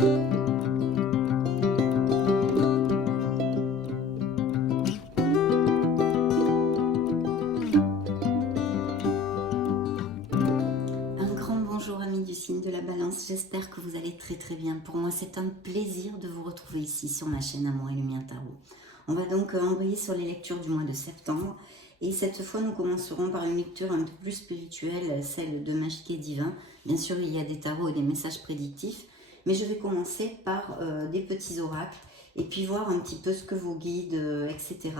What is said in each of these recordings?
Un grand bonjour amis du signe de la Balance, j'espère que vous allez très bien. Pour moi c'est un plaisir de vous retrouver ici sur ma chaîne Amour et Lumière Tarot. On va donc embrayer sur les lectures du mois de septembre et cette fois nous commencerons par une lecture un peu plus spirituelle, celle de Magique et Divin. Bien sûr il y a des tarots et des messages prédictifs, mais je vais commencer par des petits oracles et puis voir un petit peu ce que vos guides, etc.,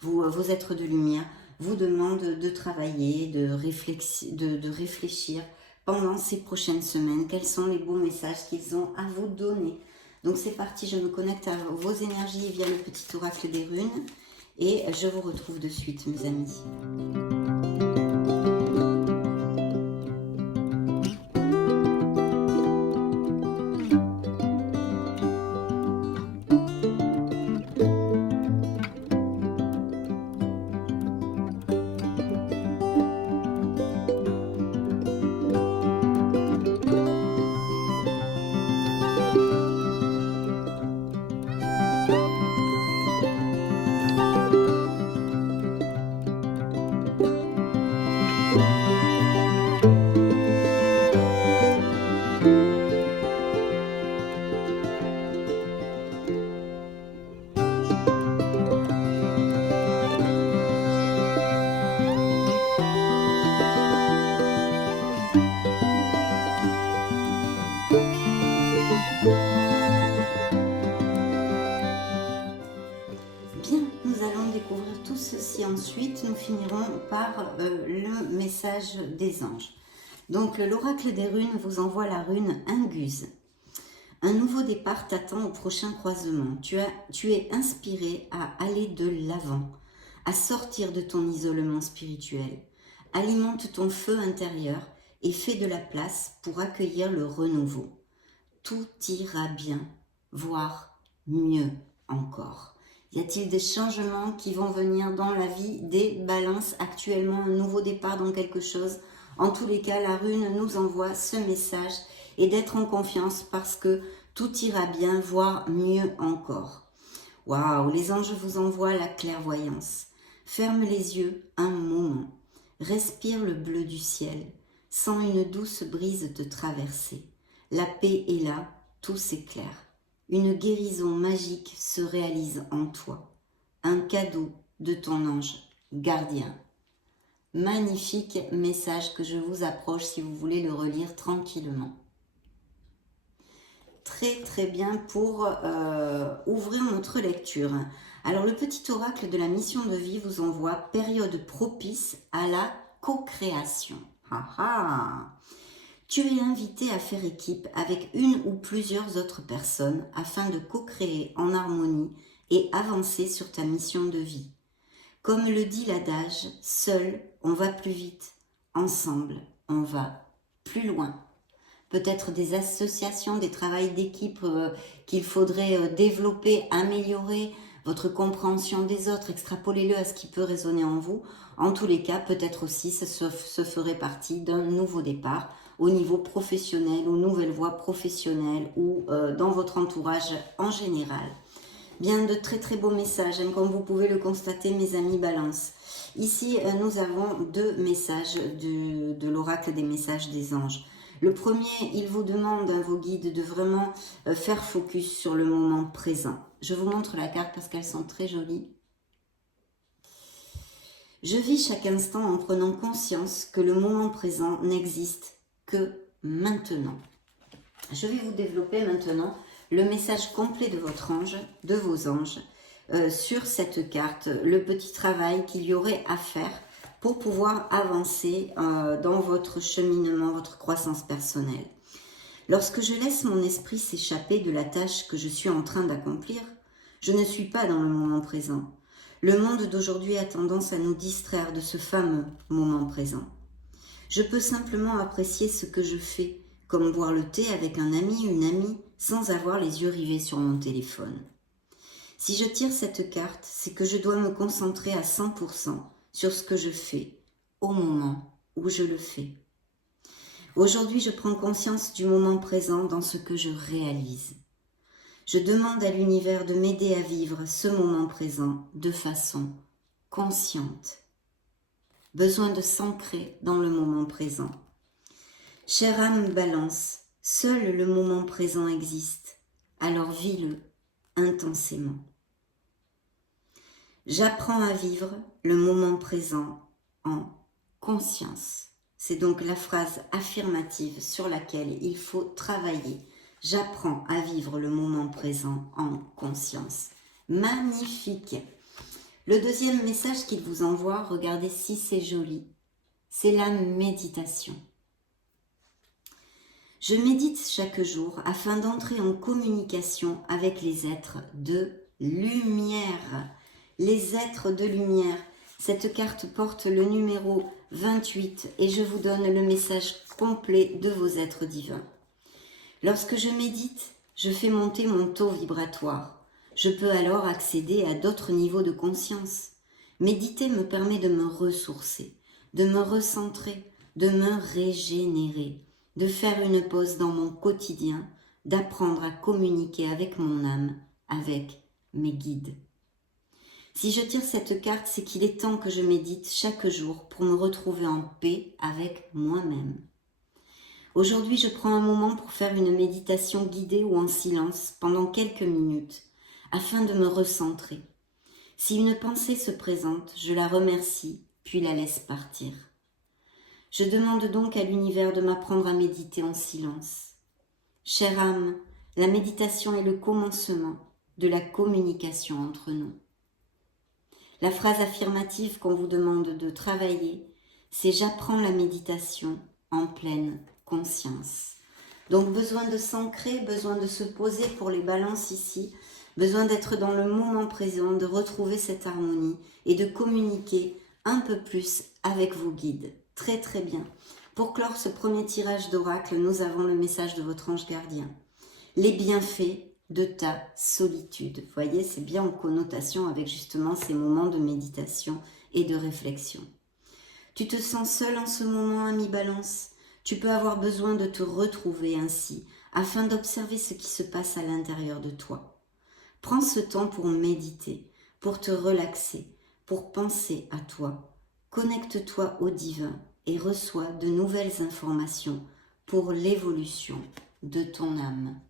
vos êtres de lumière vous demandent de travailler, de réfléchir pendant ces prochaines semaines. Quels sont les beaux messages qu'ils ont à vous donner? Donc c'est parti, je me connecte à vos énergies via le petit oracle des runes et je vous retrouve de suite mes amis. Bien, nous allons découvrir tout ceci ensuite. Nous finirons par le message des anges. Donc l'oracle des runes vous envoie la rune Inguse. Un nouveau départ t'attend au prochain croisement. Tu es inspiré à aller de l'avant, à sortir de ton isolement spirituel. Alimente ton feu intérieur et fais de la place pour accueillir le renouveau. Tout ira bien, voire mieux encore. Y a-t-il des changements qui vont venir dans la vie des balances actuellement, un nouveau départ dans quelque chose? En tous les cas, la rune nous envoie ce message et d'être en confiance parce que tout ira bien, voire mieux encore. Waouh, les anges vous envoient la clairvoyance. Ferme les yeux un moment. Respire le bleu du ciel. Sens une douce brise te traverser. La paix est là, tout s'éclaire. Une guérison magique se réalise en toi. Un cadeau de ton ange gardien. Magnifique message que je vous approche si vous voulez le relire tranquillement. Très bien pour ouvrir notre lecture. Alors le petit oracle de la mission de vie vous envoie période propice à la co-création. Tu es invité à faire équipe avec une ou plusieurs autres personnes afin de co-créer en harmonie et avancer sur ta mission de vie. Comme le dit l'adage, seul on va plus vite, ensemble on va plus loin. Peut-être des associations, des travails d'équipe qu'il faudrait développer, améliorer, votre compréhension des autres, extrapolez-le à ce qui peut résonner en vous. En tous les cas, peut-être aussi ça se ferait partie d'un nouveau départ au niveau professionnel, aux nouvelles voies professionnelles ou dans votre entourage en général. Bien de très beaux messages, hein, comme vous pouvez le constater mes amis Balance. Ici, nous avons deux messages de l'oracle des messages des anges. Le premier, il vous demande à vos guides de vraiment faire focus sur le moment présent. Je vous montre la carte parce qu'elles sont très jolies. Je vis chaque instant en prenant conscience que le moment présent n'existe que maintenant. Je vais vous développer maintenant le message complet de votre ange, de vos anges, sur cette carte, le petit travail qu'il y aurait à faire pour pouvoir avancer dans votre cheminement, votre croissance personnelle. Lorsque je laisse mon esprit s'échapper de la tâche que je suis en train d'accomplir, je ne suis pas dans le moment présent. Le monde d'aujourd'hui a tendance à nous distraire de ce fameux moment présent. Je peux simplement apprécier ce que je fais, comme boire le thé avec un ami, une amie, sans avoir les yeux rivés sur mon téléphone. Si je tire cette carte, c'est que je dois me concentrer à 100% sur ce que je fais, au moment où je le fais. Aujourd'hui, je prends conscience du moment présent dans ce que je réalise. Je demande à l'univers de m'aider à vivre ce moment présent de façon consciente. Besoin de s'ancrer dans le moment présent. Chère âme Balance, seul le moment présent existe, alors vis-le intensément. J'apprends à vivre le moment présent en conscience. C'est donc la phrase affirmative sur laquelle il faut travailler. J'apprends à vivre le moment présent en conscience. Magnifique! Le deuxième message qu'il vous envoie, regardez si c'est joli, c'est la méditation. Je médite chaque jour afin d'entrer en communication avec les êtres de lumière. Les êtres de lumière. Cette carte porte le numéro 28 et je vous donne le message complet de vos êtres divins. Lorsque je médite, je fais monter mon taux vibratoire. Je peux alors accéder à d'autres niveaux de conscience. Méditer me permet de me ressourcer, de me recentrer, de me régénérer, de faire une pause dans mon quotidien, d'apprendre à communiquer avec mon âme, avec mes guides. Si je tire cette carte, c'est qu'il est temps que je médite chaque jour pour me retrouver en paix avec moi-même. Aujourd'hui, je prends un moment pour faire une méditation guidée ou en silence pendant quelques minutes, afin de me recentrer. Si une pensée se présente, je la remercie, puis la laisse partir. Je demande donc à l'univers de m'apprendre à méditer en silence. Chère âme, la méditation est le commencement de la communication entre nous. La phrase affirmative qu'on vous demande de travailler, c'est « j'apprends la méditation en pleine conscience ». Donc besoin de s'ancrer, besoin de se poser pour les balances ici, besoin d'être dans le moment présent, de retrouver cette harmonie et de communiquer un peu plus avec vos guides. Très très bien. Pour clore ce premier tirage d'oracle, nous avons le message de votre ange gardien. Les bienfaits de ta solitude. Vous voyez, c'est bien en connotation avec justement ces moments de méditation et de réflexion. Tu te sens seul en ce moment, ami Balance? Tu peux avoir besoin de te retrouver ainsi, afin d'observer ce qui se passe à l'intérieur de toi. Prends ce temps pour méditer, pour te relaxer, pour penser à toi. Connecte-toi au divin et reçois de nouvelles informations pour l'évolution de ton âme.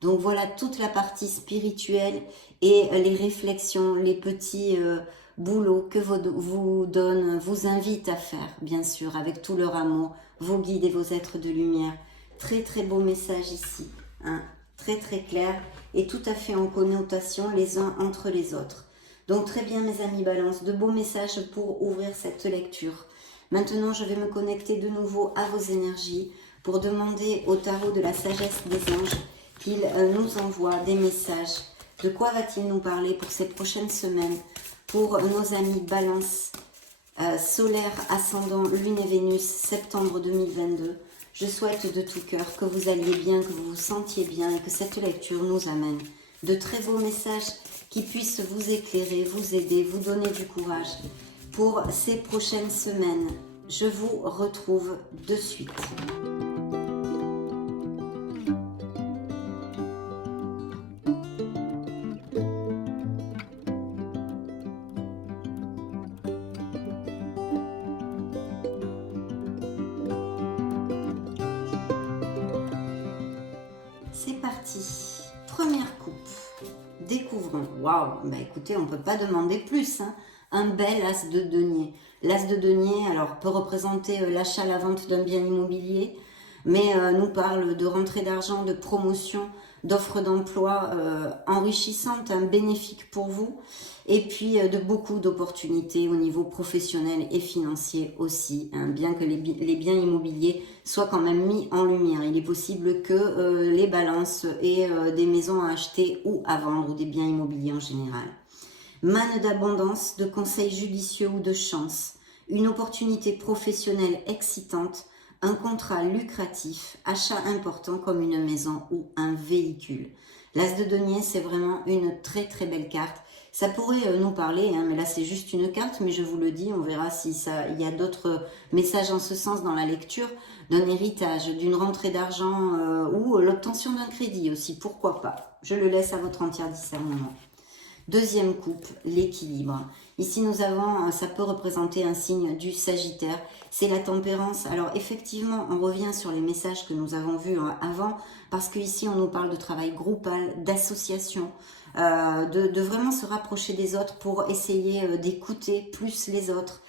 Donc voilà toute la partie spirituelle et les réflexions, les petits boulots que vous invite à faire, bien sûr, avec tout leur amour, vos guides et vos êtres de lumière. Très très beau message ici, hein, très très clair et tout à fait en connotation les uns entre les autres. Donc très bien mes amis Balance, de beaux messages pour ouvrir cette lecture. Maintenant je vais me connecter de nouveau à vos énergies pour demander au tarot de la sagesse des anges qu'il nous envoie des messages. De quoi va-t-il nous parler pour ces prochaines semaines pour nos amis Balance, solaire, ascendant, lune et Vénus, septembre 2022. Je souhaite de tout cœur que vous alliez bien, que vous vous sentiez bien et que cette lecture nous amène de très beaux messages qui puissent vous éclairer, vous aider, vous donner du courage pour ces prochaines semaines. Je vous retrouve de suite. C'est parti. Première coupe. Découvrons. Waouh, bah écoutez, on ne peut pas demander plus. Hein. Un bel as de denier. L'as de denier, alors, peut représenter l'achat, la vente d'un bien immobilier, mais nous parle de rentrée d'argent, de promotion, d'offres d'emploi enrichissantes, hein, bénéfiques pour vous, et puis de beaucoup d'opportunités au niveau professionnel et financier aussi, hein, bien que les biens immobiliers soient quand même mis en lumière. Il est possible que les balances aient des maisons à acheter ou à vendre, ou des biens immobiliers en général. Manne d'abondance, de conseils judicieux ou de chance, une opportunité professionnelle excitante, un contrat lucratif, achat important comme une maison ou un véhicule. L'As de denier, c'est vraiment une très très belle carte. Ça pourrait nous parler, hein, mais là c'est juste une carte, mais je vous le dis, on verra si il y a d'autres messages en ce sens dans la lecture, d'un héritage, d'une rentrée d'argent ou l'obtention d'un crédit aussi, pourquoi pas. Je le laisse à votre entier discernement. Deuxième coupe, l'équilibre. Ici, nous avons, ça peut représenter un signe du Sagittaire. C'est la tempérance. Alors, effectivement, on revient sur les messages que nous avons vus avant, parce qu'ici, on nous parle de travail groupal, d'association, de vraiment se rapprocher des autres pour essayer d'écouter plus les autres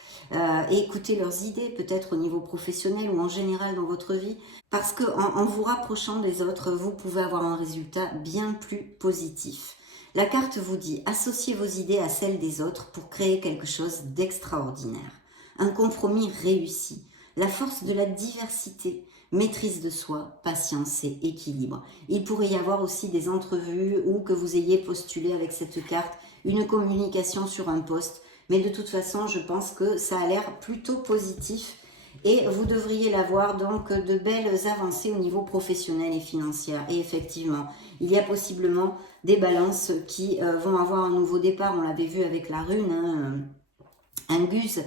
et écouter leurs idées, peut-être au niveau professionnel ou en général dans votre vie. Parce qu'en vous rapprochant des autres, vous pouvez avoir un résultat bien plus positif. La carte vous dit, associez vos idées à celles des autres pour créer quelque chose d'extraordinaire. Un compromis réussi, la force de la diversité, maîtrise de soi, patience et équilibre. Il pourrait y avoir aussi des entrevues ou que vous ayez postulé avec cette carte, une communication sur un poste. Mais de toute façon, je pense que ça a l'air plutôt positif et vous devriez avoir donc de belles avancées au niveau professionnel et financier. Et effectivement, il y a possiblement des balances qui vont avoir un nouveau départ. On l'avait vu avec la rune, Angus.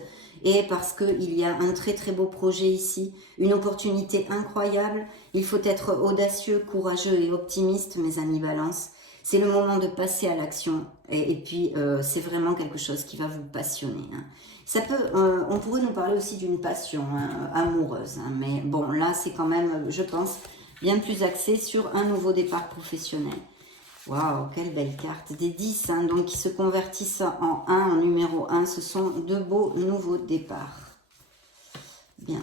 Et parce qu'il y a un très très beau projet ici, une opportunité incroyable. Il faut être audacieux, courageux et optimiste, mes amis Balance. C'est le moment de passer à l'action et puis c'est vraiment quelque chose qui va vous passionner. Hein. Ça peut, on pourrait nous parler aussi d'une passion amoureuse, hein, mais bon là c'est quand même, je pense, bien plus axé sur un nouveau départ professionnel. Waouh, quelle belle carte, des 10, hein, donc qui se convertissent en 1, en numéro 1, ce sont de beaux nouveaux départs. Bien.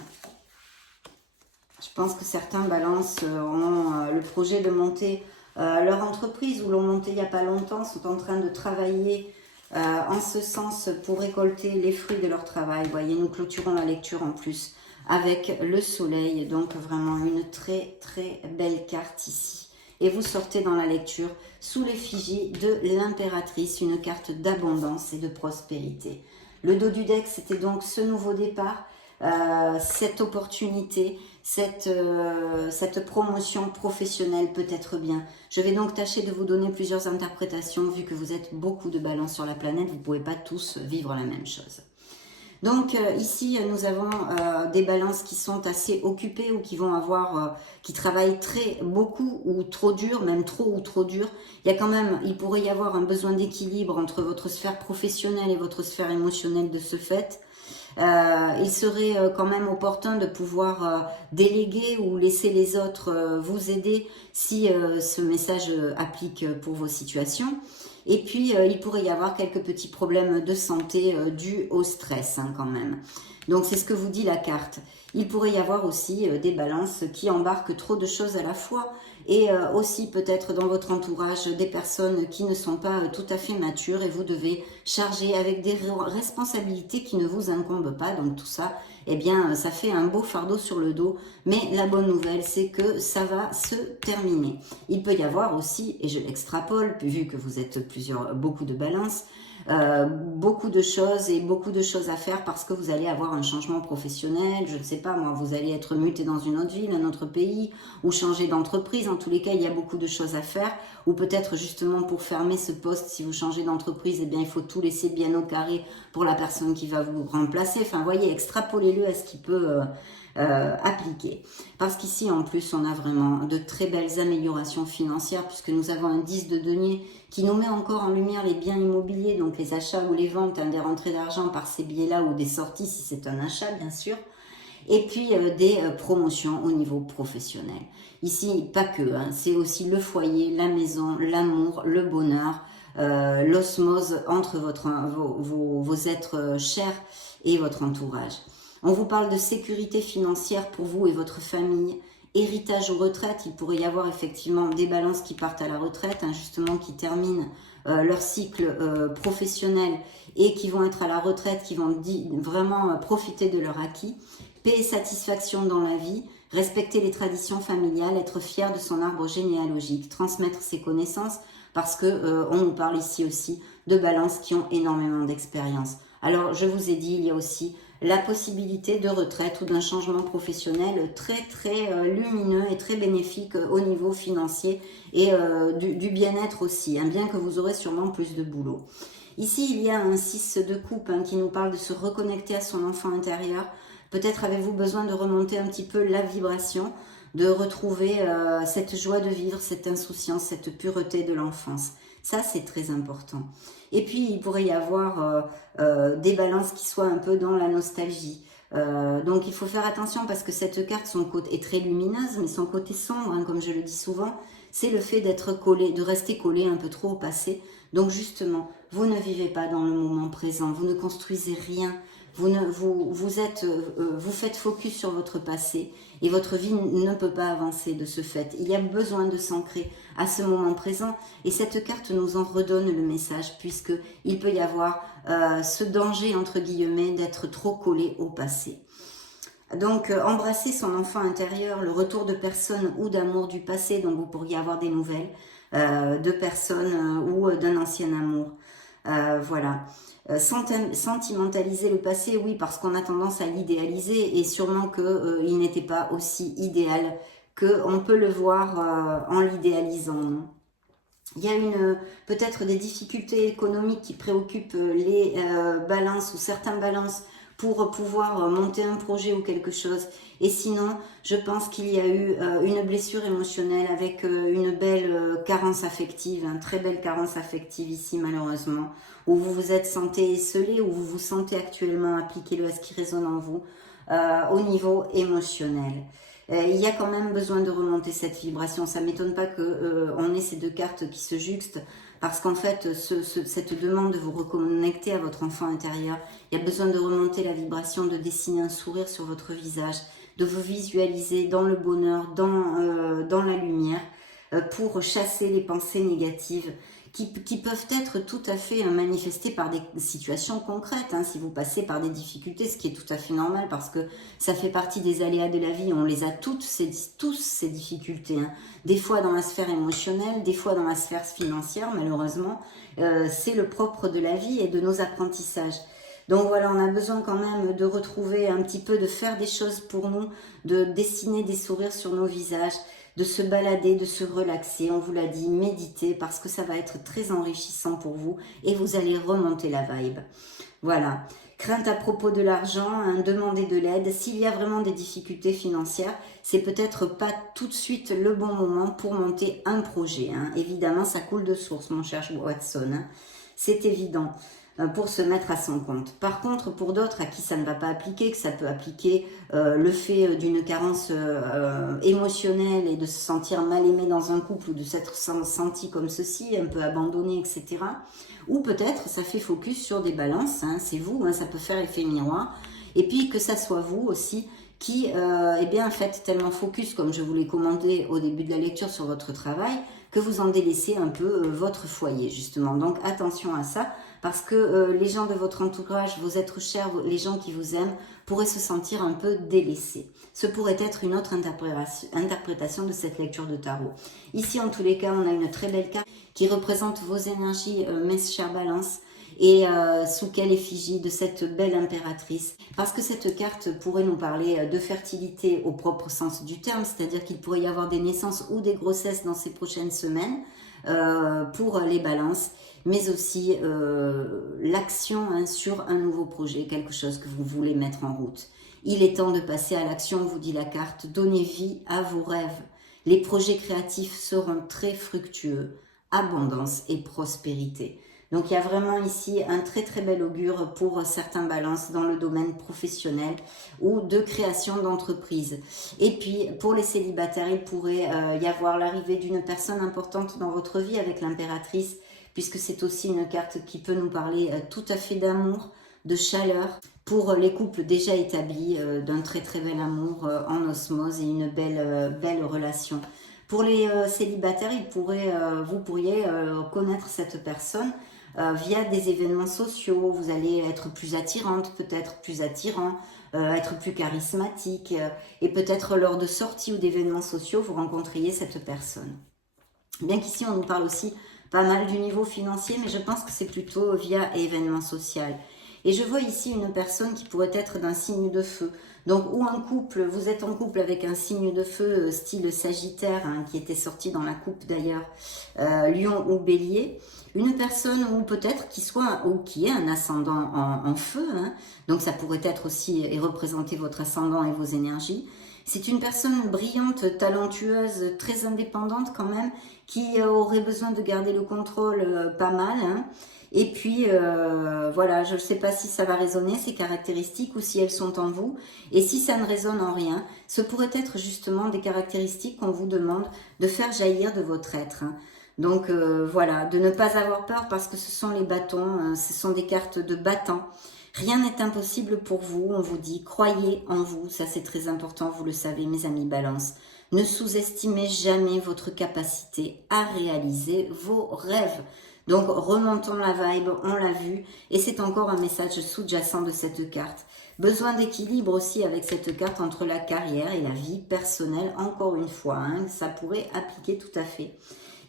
Je pense que certains balances ont le projet de monter leur entreprise ou l'ont montée il n'y a pas longtemps, sont en train de travailler en ce sens pour récolter les fruits de leur travail. Vous voyez, nous clôturons la lecture en plus avec le soleil, donc vraiment une très très belle carte ici. Et vous sortez dans la lecture sous l'effigie de l'impératrice, une carte d'abondance et de prospérité. Le dos du deck, c'était donc ce nouveau départ, cette opportunité, cette promotion professionnelle peut-être bien. Je vais donc tâcher de vous donner plusieurs interprétations, vu que vous êtes beaucoup de balance sur la planète, vous ne pouvez pas tous vivre la même chose. Donc ici, nous avons des balances qui sont assez occupées ou qui vont avoir, qui travaillent beaucoup ou trop dur, même trop ou trop dur. Il pourrait y avoir un besoin d'équilibre entre votre sphère professionnelle et votre sphère émotionnelle de ce fait. Il serait quand même opportun de pouvoir déléguer ou laisser les autres vous aider si ce message applique pour vos situations. Et puis, il pourrait y avoir quelques petits problèmes de santé dus au stress quand même. Donc, c'est ce que vous dit la carte. Il pourrait y avoir aussi des balances qui embarquent trop de choses à la fois. Et aussi peut-être dans votre entourage des personnes qui ne sont pas tout à fait matures et vous devez charger avec des responsabilités qui ne vous incombent pas. Donc tout ça, eh bien, ça fait un beau fardeau sur le dos. Mais la bonne nouvelle, c'est que ça va se terminer. Il peut y avoir aussi, et je l'extrapole, vu que vous êtes beaucoup de balances, beaucoup de choses et beaucoup de choses à faire parce que vous allez avoir un changement professionnel, je ne sais pas moi, vous allez être muté dans une autre ville, un autre pays ou changer d'entreprise. En tous les cas, il y a beaucoup de choses à faire ou peut-être justement pour fermer ce poste, si vous changez d'entreprise, eh bien il faut tout laisser bien au carré pour la personne qui va vous remplacer. Enfin, voyez, extrapolez-le à ce qui peut appliquer. Parce qu'ici, en plus, on a vraiment de très belles améliorations financières puisque nous avons un 10 de denier qui nous met encore en lumière les biens immobiliers, donc les achats ou les ventes, hein, des rentrées d'argent par ces biais-là ou des sorties si c'est un achat, bien sûr. Et puis des promotions au niveau professionnel. Ici, pas que, hein, c'est aussi le foyer, la maison, l'amour, le bonheur, l'osmose entre vos êtres chers et votre entourage. On vous parle de sécurité financière pour vous et votre famille, héritage ou retraite. Il pourrait y avoir effectivement des balances qui partent à la retraite, hein, justement qui terminent leur cycle professionnel et qui vont être à la retraite, qui vont vraiment profiter de leur acquis. Paix et satisfaction dans la vie, respecter les traditions familiales, être fier de son arbre généalogique, transmettre ses connaissances, parce que on nous parle ici aussi de balances qui ont énormément d'expérience. Alors, je vous ai dit, il y a aussi la possibilité de retraite ou d'un changement professionnel très lumineux et très bénéfique au niveau financier et du bien-être aussi, hein, bien que vous aurez sûrement plus de boulot. Ici, il y a un 6 de coupe qui nous parle de se reconnecter à son enfant intérieur. Peut-être avez-vous besoin de remonter un petit peu la vibration, de retrouver cette joie de vivre, cette insouciance, cette pureté de l'enfance. Ça, c'est très important. Et puis, il pourrait y avoir des balances qui soient un peu dans la nostalgie. Donc, il faut faire attention parce que cette carte, son côté est très lumineuse, mais son côté sombre, hein, comme je le dis souvent, c'est le fait d'être collé, de rester collé un peu trop au passé. Donc, justement, vous ne vivez pas dans le moment présent, vous ne construisez rien, vous faites focus sur votre passé et votre vie ne peut pas avancer de ce fait. Il y a besoin de s'ancrer à ce moment présent et cette carte nous en redonne le message puisque il peut y avoir ce danger entre guillemets d'être trop collé au passé. Donc, embrasser son enfant intérieur, le retour de personnes ou d'amour du passé dont vous pourriez avoir des nouvelles, de personnes ou d'un ancien amour. Voilà. Sentimentaliser le passé, oui, parce qu'on a tendance à l'idéaliser et sûrement qu'il n'était pas aussi idéal qu'on peut le voir en l'idéalisant. Il y a peut-être des difficultés économiques qui préoccupent les balances ou certains balances pour pouvoir monter un projet ou quelque chose. Et sinon, je pense qu'il y a eu une blessure émotionnelle avec une belle carence affective, une très belle carence affective ici malheureusement, où vous vous êtes senti esselé, où vous vous sentez actuellement, appliquez-le à ce qui résonne en vous, au niveau émotionnel. Il y a quand même besoin de remonter cette vibration. Ça ne m'étonne pas qu'on ait ces deux cartes qui se juxtent parce qu'en fait, cette demande de vous reconnecter à votre enfant intérieur, il y a besoin de remonter la vibration, de dessiner un sourire sur votre visage, de vous visualiser dans le bonheur, dans la lumière, pour chasser les pensées négatives qui peuvent être tout à fait manifestées par des situations concrètes, hein, si vous passez par des difficultés, ce qui est tout à fait normal parce que ça fait partie des aléas de la vie, on les a tous ces difficultés, hein. Des fois dans la sphère émotionnelle, des fois dans la sphère financière malheureusement, c'est le propre de la vie et de nos apprentissages. Donc voilà, on a besoin quand même de retrouver un petit peu, de faire des choses pour nous, de dessiner des sourires sur nos visages, de se balader, de se relaxer, on vous l'a dit, méditer parce que ça va être très enrichissant pour vous et vous allez remonter la vibe. Voilà, crainte à propos de l'argent, hein, demandez de l'aide. S'il y a vraiment des difficultés financières, c'est peut-être pas tout de suite le bon moment pour monter un projet. Hein. Évidemment, ça coule de source, mon cher Watson, hein. C'est évident. Pour se mettre à son compte. Par contre, pour d'autres à qui ça ne va pas appliquer, que ça peut appliquer le fait d'une carence émotionnelle et de se sentir mal aimé dans un couple ou de s'être senti comme ceci, un peu abandonné, etc. Ou peut-être ça fait focus sur des balances, hein, c'est vous, hein, ça peut faire effet miroir. Et puis que ça soit vous aussi qui, eh bien, faites tellement focus, comme je vous l'ai commandé au début de la lecture sur votre travail, que vous en délaissez un peu votre foyer, justement. Donc, attention à ça, parce que les gens de votre entourage, vos êtres chers, les gens qui vous aiment, pourraient se sentir un peu délaissés. Ce pourrait être une autre interprétation de cette lecture de tarot. Ici, en tous les cas, on a une très belle carte qui représente vos énergies, mes chères balances, et sous quelle effigie de cette belle impératrice. Parce que cette carte pourrait nous parler de fertilité au propre sens du terme, c'est-à-dire qu'il pourrait y avoir des naissances ou des grossesses dans ces prochaines semaines pour les balances, mais aussi l'action, hein, sur un nouveau projet, quelque chose que vous voulez mettre en route. Il est temps de passer à l'action, vous dit la carte, donnez vie à vos rêves. Les projets créatifs seront très fructueux, abondance et prospérité. Donc il y a vraiment ici un très très bel augure pour certains balances dans le domaine professionnel ou de création d'entreprise. Et puis pour les célibataires, il pourrait y avoir l'arrivée d'une personne importante dans votre vie avec l'impératrice, puisque c'est aussi une carte qui peut nous parler tout à fait d'amour, de chaleur, pour les couples déjà établis, d'un très très bel amour en osmose et une belle relation. Pour les célibataires, vous pourriez connaître cette personne via des événements sociaux. Vous allez être plus attirante, peut-être plus attirant, être plus charismatique, et peut-être lors de sorties ou d'événements sociaux, vous rencontriez cette personne. Bien qu'ici, on nous parle aussi pas mal du niveau financier, mais je pense que c'est plutôt via événement social. Et je vois ici une personne qui pourrait être d'un signe de feu. Donc, ou un couple, vous êtes en couple avec un signe de feu style Sagittaire, hein, qui était sorti dans la coupe d'ailleurs, Lion ou Bélier. Une personne ou peut-être qui soit ou qui est un ascendant en feu, hein. Donc ça pourrait être aussi et représenter votre ascendant et vos énergies. C'est une personne brillante, talentueuse, très indépendante quand même, qui aurait besoin de garder le contrôle pas mal, hein. Et puis, voilà, je ne sais pas si ça va résonner, ces caractéristiques, ou si elles sont en vous. Et si ça ne résonne en rien, ce pourrait être justement des caractéristiques qu'on vous demande de faire jaillir de votre être, hein. Donc, voilà, de ne pas avoir peur parce que ce sont les bâtons, ce sont des cartes de battants. Rien n'est impossible pour vous, on vous dit, croyez en vous, ça c'est très important, vous le savez mes amis Balance. Ne sous-estimez jamais votre capacité à réaliser vos rêves. Donc remontons la vibe, on l'a vu, et c'est encore un message sous-jacent de cette carte. Besoin d'équilibre aussi avec cette carte entre la carrière et la vie personnelle, encore une fois, hein, ça pourrait appliquer tout à fait.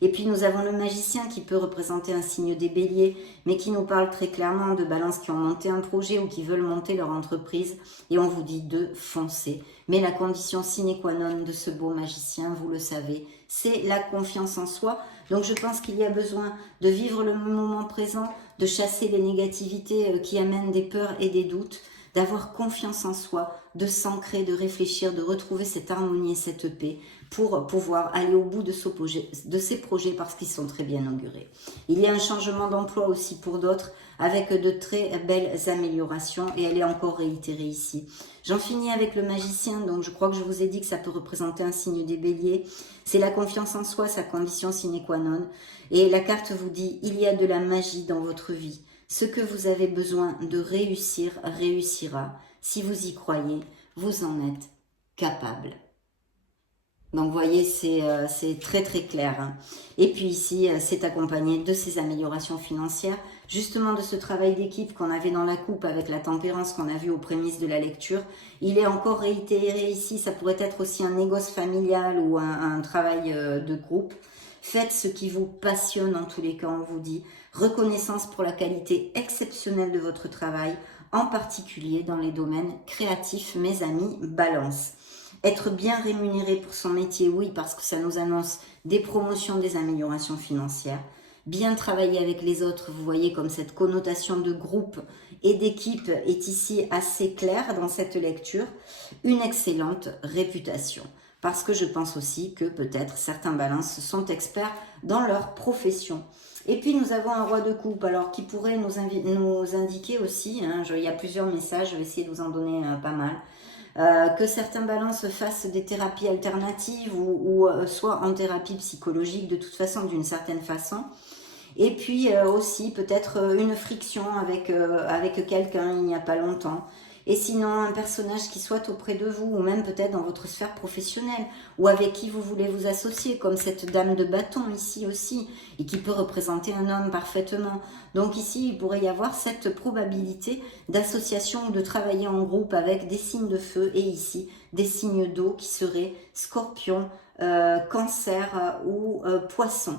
Et puis nous avons le magicien qui peut représenter un signe des béliers, mais qui nous parle très clairement de balances qui ont monté un projet ou qui veulent monter leur entreprise. Et on vous dit de foncer. Mais la condition sine qua non de ce beau magicien, vous le savez, c'est la confiance en soi. Donc je pense qu'il y a besoin de vivre le moment présent, de chasser les négativités qui amènent des peurs et des doutes, d'avoir confiance en soi, de s'ancrer, de réfléchir, de retrouver cette harmonie et cette paix pour pouvoir aller au bout de ces projets parce qu'ils sont très bien augurés. Il y a un changement d'emploi aussi pour d'autres avec de très belles améliorations et elle est encore réitérée ici. J'en finis avec le magicien, donc je crois que je vous ai dit que ça peut représenter un signe des béliers. C'est la confiance en soi, sa condition sine qua non. Et la carte vous dit, il y a de la magie dans votre vie. Ce que vous avez besoin de réussir, réussira. Si vous y croyez, vous en êtes capable. Donc vous voyez, c'est très très clair, hein. Et puis ici, c'est accompagné de ces améliorations financières, justement de ce travail d'équipe qu'on avait dans la coupe avec la tempérance qu'on a vu aux prémices de la lecture. Il est encore réitéré ici, ça pourrait être aussi un négoce familial ou un travail de groupe. Faites ce qui vous passionne en tous les cas, on vous dit. Reconnaissance pour la qualité exceptionnelle de votre travail, en particulier dans les domaines créatifs, mes amis, balance. Être bien rémunéré pour son métier, oui, parce que ça nous annonce des promotions, des améliorations financières. Bien travailler avec les autres, vous voyez comme cette connotation de groupe et d'équipe est ici assez claire dans cette lecture. Une excellente réputation. Parce que je pense aussi que peut-être certains balances sont experts dans leur profession. Et puis nous avons un roi de coupe, alors qui pourrait nous indiquer aussi, hein, il y a plusieurs messages, je vais essayer de vous en donner pas mal. Que certains balances fassent des thérapies alternatives ou soit en thérapie psychologique de toute façon, d'une certaine façon. Et puis aussi peut-être une friction avec quelqu'un il n'y a pas longtemps. Et sinon un personnage qui soit auprès de vous ou même peut-être dans votre sphère professionnelle ou avec qui vous voulez vous associer, comme cette dame de bâton ici aussi et qui peut représenter un homme parfaitement. Donc ici il pourrait y avoir cette probabilité d'association ou de travailler en groupe avec des signes de feu et ici des signes d'eau qui seraient scorpion, cancer ou poisson.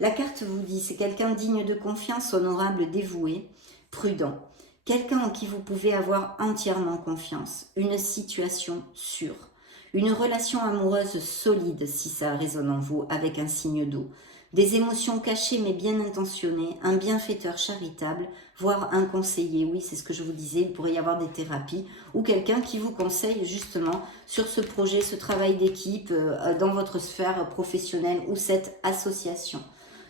La carte vous dit, c'est quelqu'un digne de confiance, honorable, dévoué, prudent. Quelqu'un en qui vous pouvez avoir entièrement confiance. Une situation sûre. Une relation amoureuse solide, si ça résonne en vous, avec un signe d'eau. Des émotions cachées mais bien intentionnées. Un bienfaiteur charitable, voire un conseiller. Oui, c'est ce que je vous disais, il pourrait y avoir des thérapies. Ou quelqu'un qui vous conseille justement sur ce projet, ce travail d'équipe, dans votre sphère professionnelle ou cette association.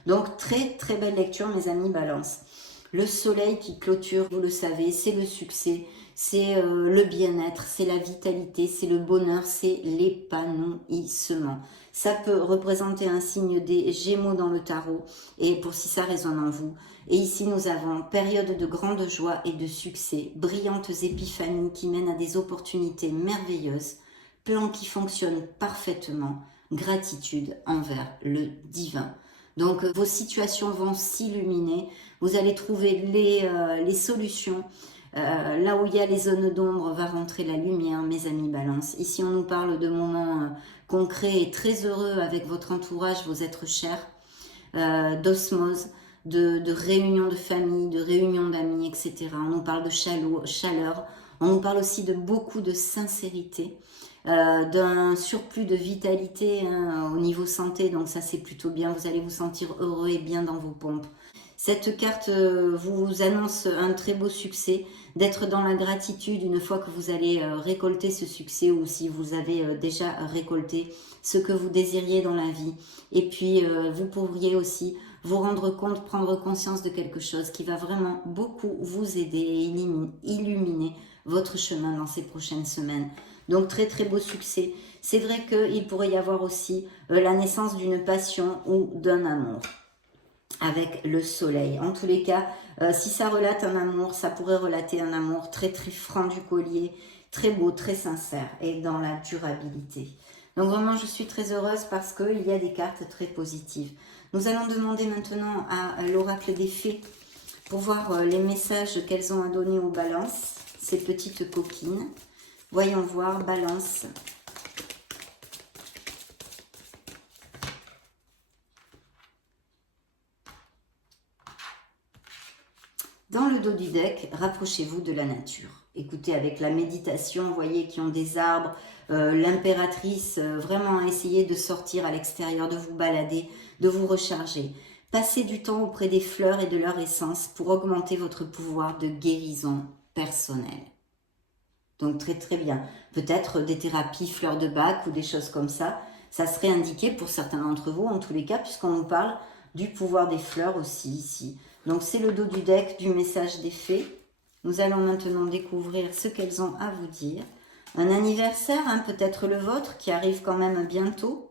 Donc, très très belle lecture, mes amis Balance. Le soleil qui clôture, vous le savez, c'est le succès, c'est le bien-être, c'est la vitalité, c'est le bonheur, c'est l'épanouissement. Ça peut représenter un signe des Gémeaux dans le tarot, et pour si ça résonne en vous. Et ici, nous avons période de grande joie et de succès, brillantes épiphanies qui mènent à des opportunités merveilleuses, plan qui fonctionne parfaitement, gratitude envers le divin. Donc, vos situations vont s'illuminer. Vous allez trouver les solutions. Là où il y a les zones d'ombre, va rentrer la lumière, mes amis Balance. Ici, on nous parle de moments concrets et très heureux avec votre entourage, vos êtres chers, d'osmose. de réunions de famille, de réunions d'amis, etc. On nous parle de chaleur, on nous parle aussi de beaucoup de sincérité, d'un surplus de vitalité hein, au niveau santé, donc ça c'est plutôt bien, vous allez vous sentir heureux et bien dans vos pompes. Cette carte vous annonce un très beau succès, d'être dans la gratitude une fois que vous allez récolter ce succès ou si vous avez déjà récolté ce que vous désiriez dans la vie. Et puis vous pourriez aussi vous rendre compte, prendre conscience de quelque chose qui va vraiment beaucoup vous aider et illuminer votre chemin dans ces prochaines semaines. Donc très très beau succès. C'est vrai qu'il pourrait y avoir aussi la naissance d'une passion ou d'un amour avec le soleil. En tous les cas, si ça relate un amour, ça pourrait relater un amour très très franc du collier, très beau, très sincère et dans la durabilité. Donc vraiment, je suis très heureuse parce qu'il y a des cartes très positives. Nous allons demander maintenant à l'oracle des fées pour voir les messages qu'elles ont à donner aux balances, ces petites coquines. Voyons voir, balance. Dans le dos du deck, rapprochez-vous de la nature. Écoutez, avec la méditation, vous voyez qui ont des arbres, l'impératrice, vraiment essayez de sortir à l'extérieur, de vous balader, de vous recharger. Passez du temps auprès des fleurs et de leur essence pour augmenter votre pouvoir de guérison personnelle. Donc très très bien. Peut-être des thérapies fleurs de bac ou des choses comme ça. Ça serait indiqué pour certains d'entre vous, en tous les cas, puisqu'on nous parle du pouvoir des fleurs aussi ici. Donc c'est le dos du deck du message des fées. Nous allons maintenant découvrir ce qu'elles ont à vous dire. Un anniversaire, hein, peut-être le vôtre, qui arrive quand même bientôt.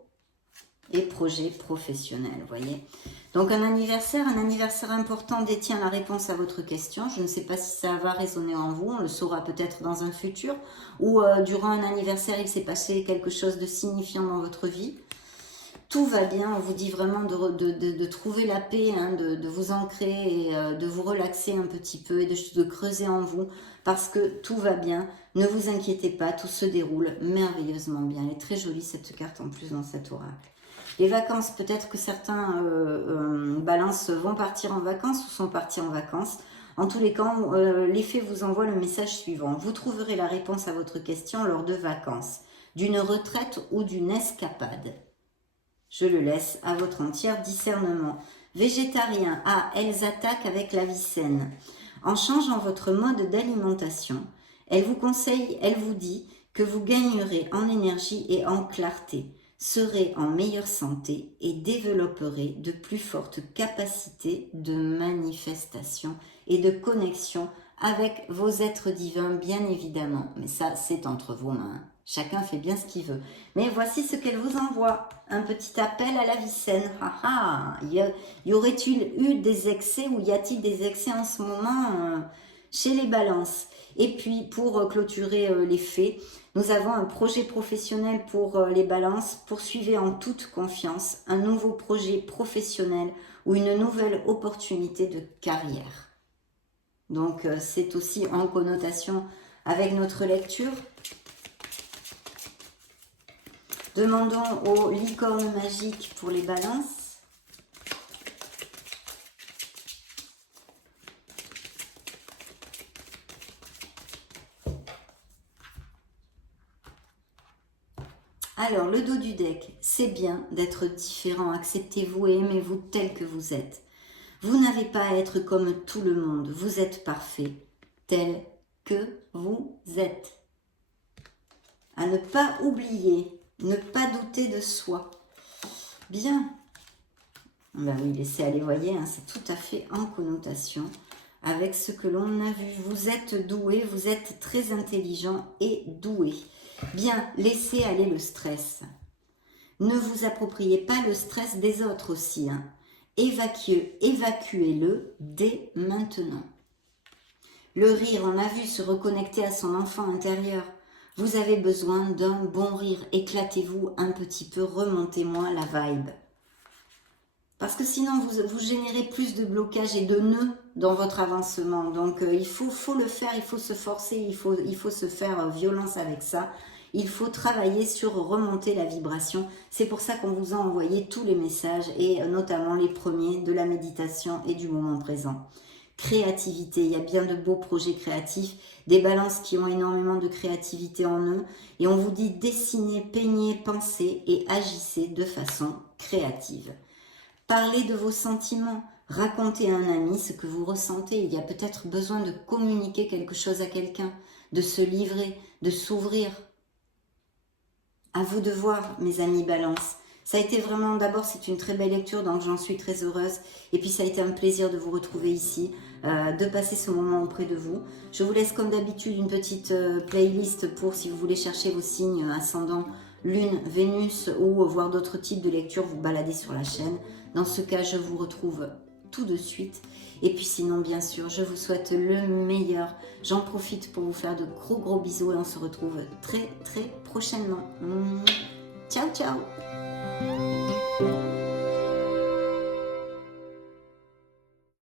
Et projet professionnel, vous voyez. Donc un anniversaire important détient la réponse à votre question. Je ne sais pas si ça va résonner en vous, on le saura peut-être dans un futur. Ou durant un anniversaire, il s'est passé quelque chose de signifiant dans votre vie. Tout va bien, on vous dit vraiment de trouver la paix, hein, de vous ancrer et de vous relaxer un petit peu et de creuser en vous parce que tout va bien. Ne vous inquiétez pas, tout se déroule merveilleusement bien. Elle est très jolie cette carte en plus dans cet oracle. Les vacances, peut-être que certains balances vont partir en vacances ou sont partis en vacances. En tous les cas, les fées vous envoient le message suivant. Vous trouverez la réponse à votre question lors de vacances, d'une retraite ou d'une escapade. Je le laisse à votre entier discernement. Végétarien, elles attaquent avec la vie saine. En changeant votre mode d'alimentation, elle vous conseille, elle vous dit que vous gagnerez en énergie et en clarté, serez en meilleure santé et développerez de plus fortes capacités de manifestation et de connexion avec vos êtres divins, bien évidemment. Mais ça, c'est entre vos mains. Chacun fait bien ce qu'il veut. Mais voici ce qu'elle vous envoie. Un petit appel à la vie saine. Y aurait-il eu des excès ou y a-t-il des excès en ce moment chez les balances? Et puis, pour clôturer les faits, nous avons un projet professionnel pour les balances. Poursuivez en toute confiance un nouveau projet professionnel ou une nouvelle opportunité de carrière. Donc, c'est aussi en connotation avec notre lecture. Demandons aux licornes magiques pour les balances. Alors, le dos du deck, c'est bien d'être différent. Acceptez-vous et aimez-vous tel que vous êtes. Vous n'avez pas à être comme tout le monde. Vous êtes parfait tel que vous êtes. À ne pas oublier. Ne pas douter de soi. Bien. Ben oui, laissez aller, voyez, hein, c'est tout à fait en connotation avec ce que l'on a vu. Vous êtes doué, vous êtes très intelligent et doué. Bien, laissez aller le stress. Ne vous appropriez pas le stress des autres aussi. Hein. Évacuez-le dès maintenant. Le rire, on a vu, se reconnecter à son enfant intérieur. Vous avez besoin d'un bon rire. Éclatez-vous un petit peu, remontez-moi la vibe. Parce que sinon, vous générez plus de blocages et de nœuds dans votre avancement. Donc, il faut le faire, il faut se forcer, il faut se faire violence avec ça. il faut travailler sur remonter la vibration. C'est pour ça qu'on vous a envoyé tous les messages et notamment les premiers de la méditation et du moment présent. Créativité, il y a bien de beaux projets créatifs, des balances qui ont énormément de créativité en eux et on vous dit dessinez, peignez, pensez et agissez de façon créative. Parlez de vos sentiments, racontez à un ami ce que vous ressentez, il y a peut-être besoin de communiquer quelque chose à quelqu'un, de se livrer, de s'ouvrir. À vous de voir, mes amis Balance. Ça a été vraiment, d'abord c'est une très belle lecture, donc j'en suis très heureuse. Et puis ça a été un plaisir de vous retrouver ici, de passer ce moment auprès de vous. Je vous laisse comme d'habitude une petite playlist pour si vous voulez chercher vos signes ascendant Lune, Vénus ou voir d'autres types de lectures, vous baladez sur la chaîne. Dans ce cas, je vous retrouve tout de suite. Et puis sinon, bien sûr, je vous souhaite le meilleur. J'en profite pour vous faire de gros bisous et on se retrouve très prochainement. Ciao, ciao!